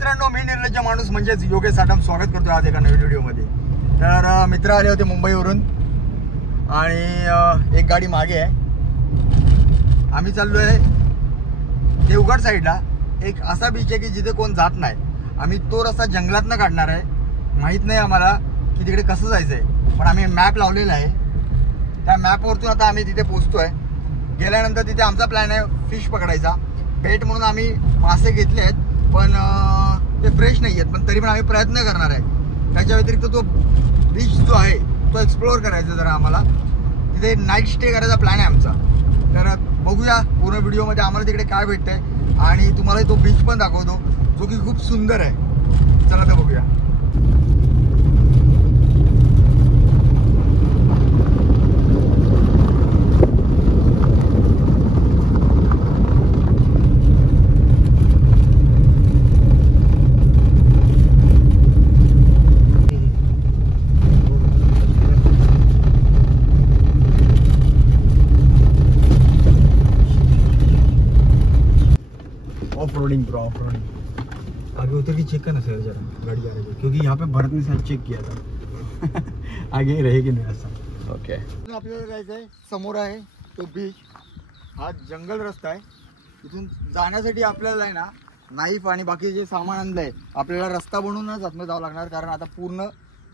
मित्रांनो, मी निर्लज्ज माणूस म्हणजेच योगेश साटम स्वागत करतो आज एका नवीन व्हिडिओमध्ये. तर मित्र आले होते मुंबईवरून आणि एक गाडी मागे आहे. आम्ही चाललोय देवगड साईडला. एक असा बीच आहे की जिथे कोण जात नाही. आम्ही तो रस्ता जंगलातनं काढणार आहे. माहीत नाही आम्हाला की तिकडे कसं जायचं आहे, पण आम्ही मॅप लावलेला आहे. त्या मॅपवरतून आता आम्ही तिथे पोहोचतोय. गेल्यानंतर तिथे आमचा प्लॅन आहे फिश पकडायचा. बेट म्हणून आम्ही मासे घेतले आहेत, पण ते फ्रेश नाही आहेत, पण तरी पण आम्ही प्रयत्न करणार आहे. त्याच्या व्यतिरिक्त तो बीच जो आहे तो एक्सप्लोअर करायचा जरा आम्हाला. तिथे नाईट स्टे करायचा प्लॅन आहे आमचा. तर बघूया पूर्ण व्हिडिओमध्ये आम्हाला तिकडे काय भेटतंय आणि तुम्हाला तो बीच पण दाखवतो जो की खूप सुंदर आहे. चला तर बघूया. Off-roading bro, off-roading. आगे उतर के चेक करना सर जरा गाड़ी आ रही है, क्योंकि यहाँ पे भरत ने शायद चेक किया था. आगे रहेगी नहीं रास्ता. ओके. आपल्याला जायचं आहे. समोर आहे तो बीच. हा जंगल रस्ता आहे. इथून जाण्यासाठी आपल्याला आहे ना नाईफ आणि बाकी जे सामान आणलंय आपल्याला रस्ता बनवूनच आतमध्ये जावं लागणार, कारण आता पूर्ण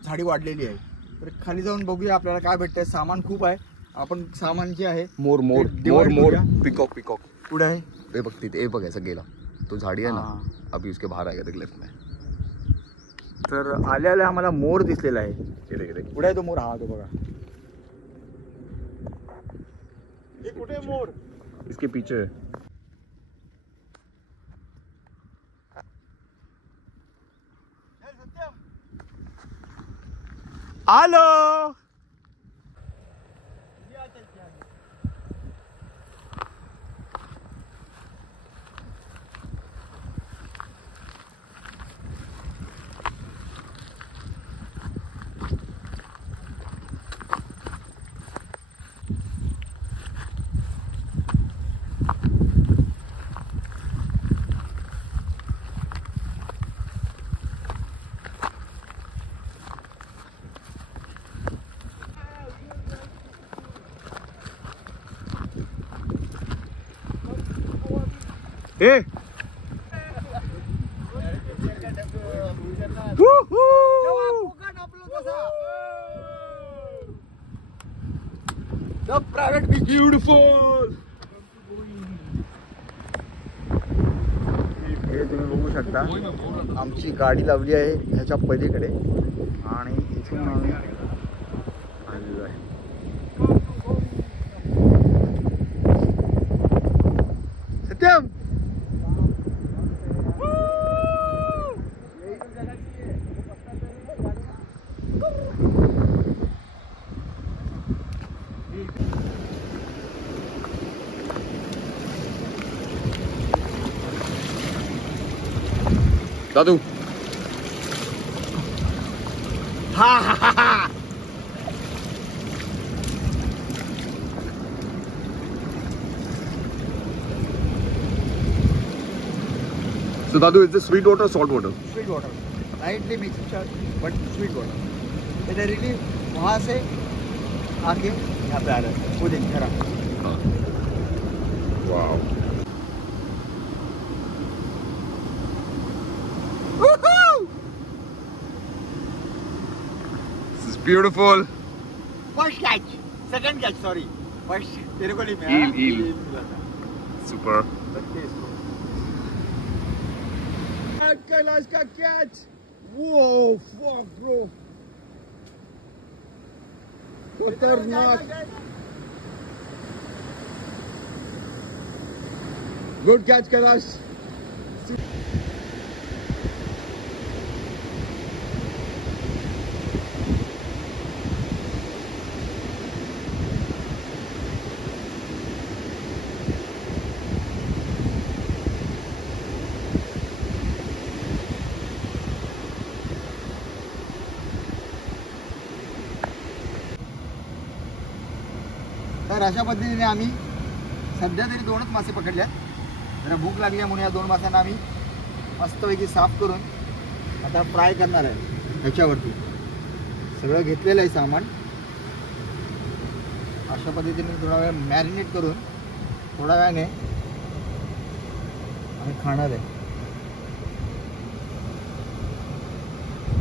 झाडी वाढलेली आहे. तर खाली जाऊन बघूया आपल्याला काय भेटतंय. सामान खूप आहे. आपण सामान जे आहे मोर मोर मोर मोर पिकॉक पिकॉक पुढे आहे. हे बघ तिथे, हे बघ ऐसा गेला तो झाड़ी है ना, अभी उसके बाहर आएगा देख लेफ्ट में. तर आल्या आल्या आम्हाला मोर दिसलेला आहे. पुढे आहे तो मोर. हा तो बघा. हे कुठे मोर? इसके पीछे. Hello. A the private beach. Beautiful. हे तुम्ही बघू शकता. आमची गाडी लावली आहे ह्याच्या पलीकडे आणि इथून आम्ही आलेलो आहे. सत्यम. दादू. हा हा हा हा. So Dadu, is this sweet water or salt water? Sweet water. Lightly mixture but sweet water. Directly वहाँ से आके यहाँ पे आ रहा है. वो देखिए जरा. Wow. This is beautiful. First catch, second catch, sorry. First तेरे को नहीं Eel, मिला. eel. Super. कैलाश का कैच. वो फक ब्रो. खतरनाक. Good catch Kailash. तर अशा पद्धतीने आम्ही सध्या तरी 2च मासे पकडल्यात. जरा भूक लागली म्हणून या 2 माशांना आम्ही मस्तपैकी साफ करून आता फ्राय करणार आहे ह्याच्यावरती. सगळं घेतलेलं आहे सामान. अशा पद्धतीने थोडा वेळ मॅरिनेट करून थोड्या वेळाने आम्ही खाणार आहे.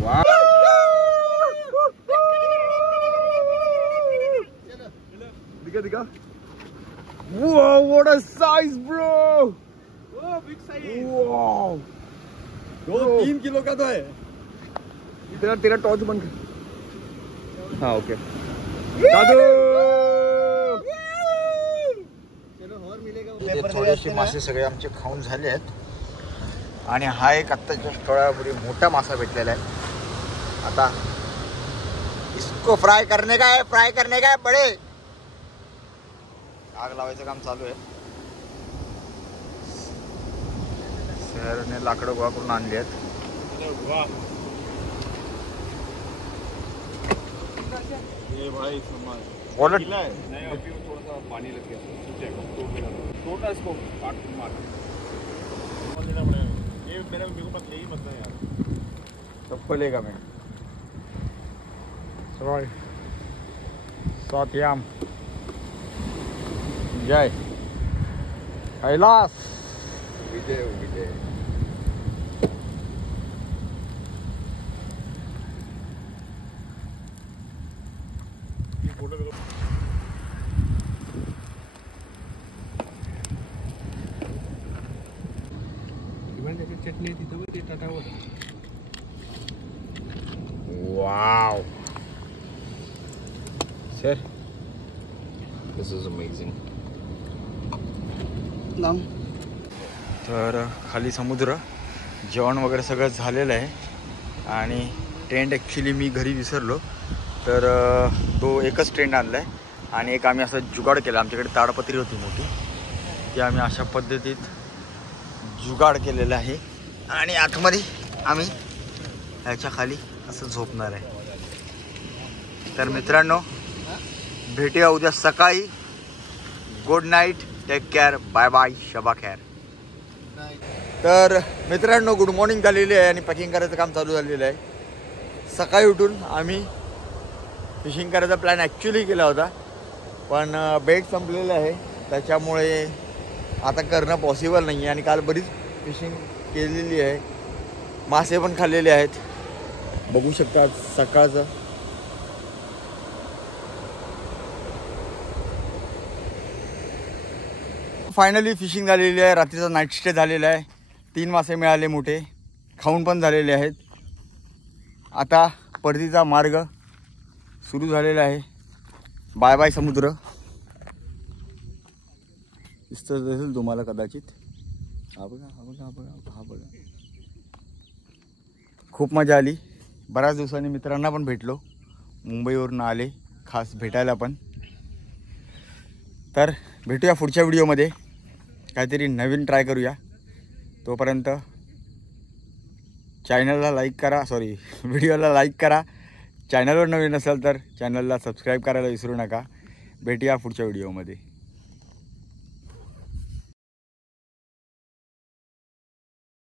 वा दिखा. Wow, what a size, bro! Oh, big size. Wow. 2-3 किलो का तो है. तेरा टॉर्च बंद कर. हाँ ओके. दादू. थोडेसे मासे सगळे आमचे खाऊन झाले आहेत आणि हा एक आत्ता जस्ट थोड्यापूर्वी मोठा मासा भेटलेला आहे. आता इसको फ्राय करने का है बड़े. आग लावायचं काम चालू आहे. शहराने लाकडं गोळा करून आणली आहेत. पानी लग गया छोटा इसको काट मार ये मेरे को मत यही मत यार सबको लेगा मैं. सत्यम जय कैलास विजय विजय. चटणी तिथं ते टाटावर. Wow sir This is amazing. तर खाली समुद्र. जेवण वगैरे सगळं झालेलं आहे आणि टेंट ॲक्च्युली मी घरी विसरलो तर तो एकच टेंट आणला आहे आणि एक आम्ही असं जुगाड केला. आमच्याकडे ताडपत्री होती मोठी ती आम्ही अशा पद्धतीत जुगाड केलेलं आहे आणि आतमध्ये आम्ही ह्याच्या खाली असं झोपणार आहे. तर मित्रांनो भेटूया उद्या सकाळी. Good night, take care, bye bye, शबा खैर. तर मित्रांनो गुड मॉर्निंग झालेली आहे आणि पॅकिंग करायचं काम चालू झालेलं आहे. सकाळी उठून आम्ही फिशिंग करायचा प्लॅन ॲक्च्युली केला होता पण बेट संपलेलं आहे त्याच्यामुळे आता करणं पॉसिबल नाही आहे. आणि काल बरीच फिशिंग केलेली आहे. मासे पण खाल्लेले आहेत. बघू शकता सकाळचं. फायनली फिशिंग झालेली आहे. रात्रीचा नाईट स्टे झालेला आहे. 3 मासे मिळाले मोठे. खाऊन पण झालेले आहेत. आता परतीचा मार्ग सुरू झालेला आहे. बाय बाय समुद्र. दिसत असेल तुम्हाला कदाचित. हा बघा हा बघा हा बघा हा बघा. खूप मजा आली. बऱ्याच दिवसांनी मित्रांना पण भेटलो. मुंबईवरून आले खास भेटायला पण. तर भेटूया पुढच्या व्हिडिओमध्ये. काहीतरी नवीन ट्राय करूया. तोपर्यंत चॅनलला लाईक करा. व्हिडिओला लाईक करा. चॅनलवर नवीन असाल तर चॅनलला सबस्क्राईब करायला विसरू नका. भेटूया पुढच्या व्हिडिओमध्ये.